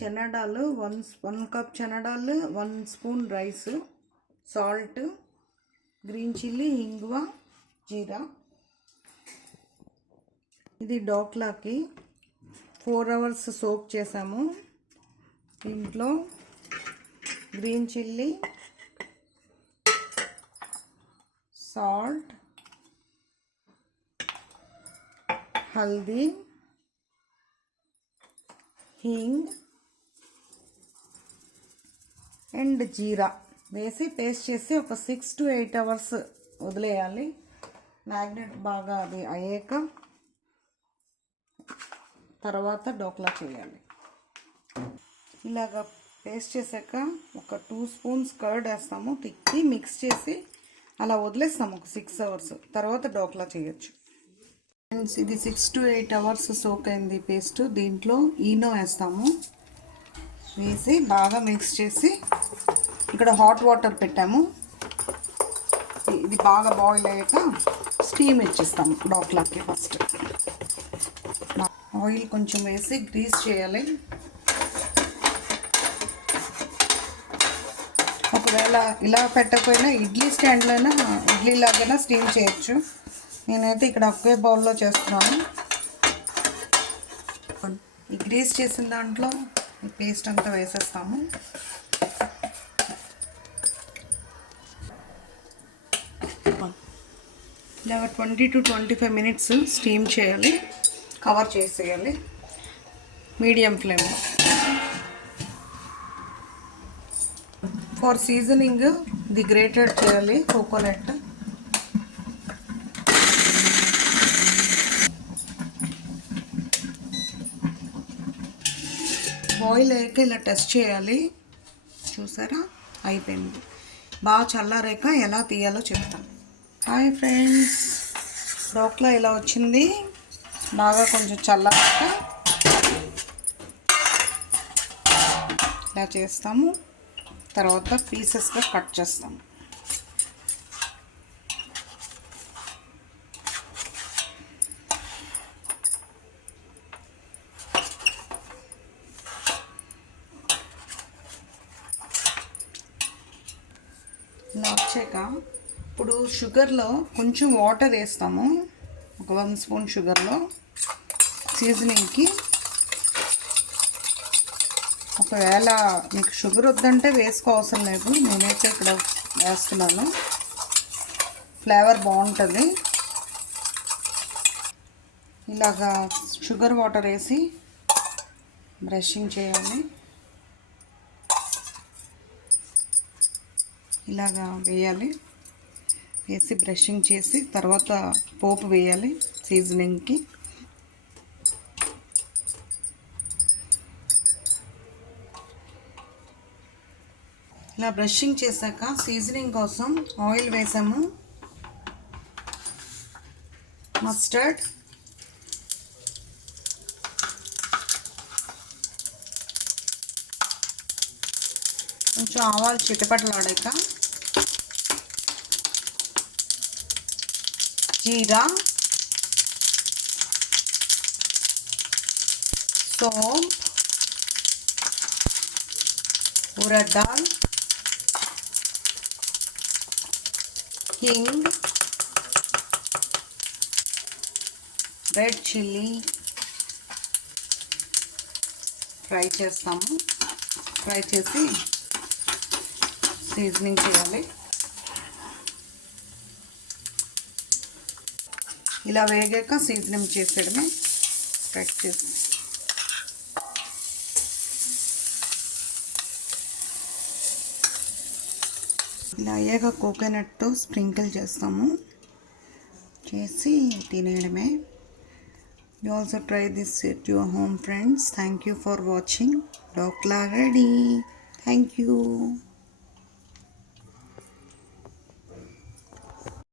చెనడాలు 1 కప్ చెనడాలు, 1 spoon rice, salt, green chilli, ఇంగువ, జీరా. ఇది డోక్లాకి 4 అవర్స్ సోక్ చేసాము. దీంట్లో green chilli, salt, haldi, hing and jeera వేసి పేస్ట్ చేసి ఒక 6 to 8 అవర్స్ వదిలేయాలి. మ్యాగ్నెట్ బాగా అది అయ్యాక తర్వాత డోక్లా చేయాలి. ఇలాగ పేస్ట్ చేశాక ఒక 2 స్పూన్స్ కర్డ్ వేస్తాము. తిక్కి మిక్స్ చేసి అలా వదిలేస్తాము ఒక 6 అవర్స్. తర్వాత డోక్లా చేయొచ్చు. ఫ్రెండ్స్, ఇది 6 to 8 అవర్స్ సోక్ అయింది పేస్ట్. దీంట్లో ఈనో వేస్తాము. వేసి బాగా మిక్స్ చేసి ఇక్కడ హాట్ వాటర్ పెట్టాము. ఇది బాగా బాయిల్ అయ్యాక స్టీమ్ ఇచ్చేస్తాము డోక్లాకి. ఫస్ట్ ఆయిల్ కొంచెం వేసి గ్రీస్ చేయాలి. ఒకవేళ ఇలా పెట్టకపోయినా ఇడ్లీ స్టాండ్లోనే ఇడ్లీ లాగైనా స్టీమ్ చేయొచ్చు. నేనైతే ఇక్కడ ఒకే బౌల్లో చేస్తున్నాను. ఈ గ్రీస్ చేసిన దాంట్లో ఈ పేస్ట్ అంతా వేసేస్తాము. ఇలాగ 20 to 25 minutes స్టీమ్ చేయాలి. కవర్ చేసేయాలి మీడియం ఫ్లేమ్లో. ఫర్ సీజనింగ్ ఇది గ్రేటెడ్ చేయాలి కోకోనట్. బాయిల్ అయ్యాక ఇలా టెస్ట్ చేయాలి. చూసారా, అయిపోయింది. బాగా చల్లారాక ఎలా తీయాలో చెప్తాను. హాయ్ ఫ్రెండ్స్, డోక్లా ఇలా వచ్చింది. బాగా కొంచెం చల్లారాక ఇలా చేస్తాము. తర్వాత పీసెస్గా కట్ చేస్తాము. ఇలా వచ్చాక ఇప్పుడు షుగర్లో కొంచెం వాటర్ వేస్తాము. ఒక 1 స్పూన్ షుగర్లో సీజనింగ్కి. ఒకవేళ మీకు షుగర్ వద్దంటే వేసుకోవసరం లేదు. నేనైతే ఇక్కడ వేస్తున్నాను. ఫ్లేవర్ బాగుంటుంది. ఇలాగా షుగర్ వాటర్ వేసి బ్రషింగ్ చేయాలి. ఇలాగా వేయాలి. వేసి బ్రషింగ్ చేసి తర్వాత పోపు వేయాలి సీజనింగ్కి. ఇలా బ్రషింగ్ చేశాక సీజనింగ్ కోసం ఆయిల్ వేసాము. మస్టర్డ్, కొంచెం ఆవాలు చిటపటలాడాక జీరా, సోంపు, ఉరద్ dal, hinge, red chilli fry చేస్తాము. ఫ్రై చేసి సీజనింగ్ చేయాలి. ఇలా వేగాక సీజనింగ్ చేసేయడమే. స్ప్రెడ్ చేసి ఇలా అయ్యాక కోకోనట్తో స్ప్రింకిల్ చేస్తాము. చేసి తినేయడమే. You also try this at your home, friends. Thank you for watching. Dokla ready. Thank you.